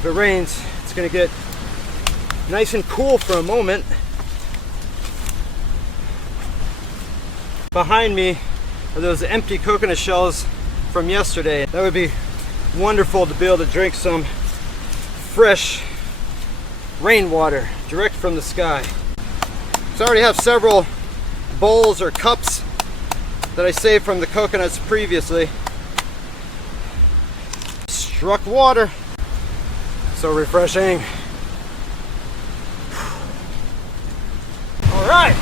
If it rains, it's gonna get nice and cool for a moment. Behind me are those empty coconut shells from yesterday. That would be wonderful to be able to drink some fresh rainwater direct from the sky. So I already have several bowls or cups that I saved from the coconuts previously. Struck water. So refreshing. All right.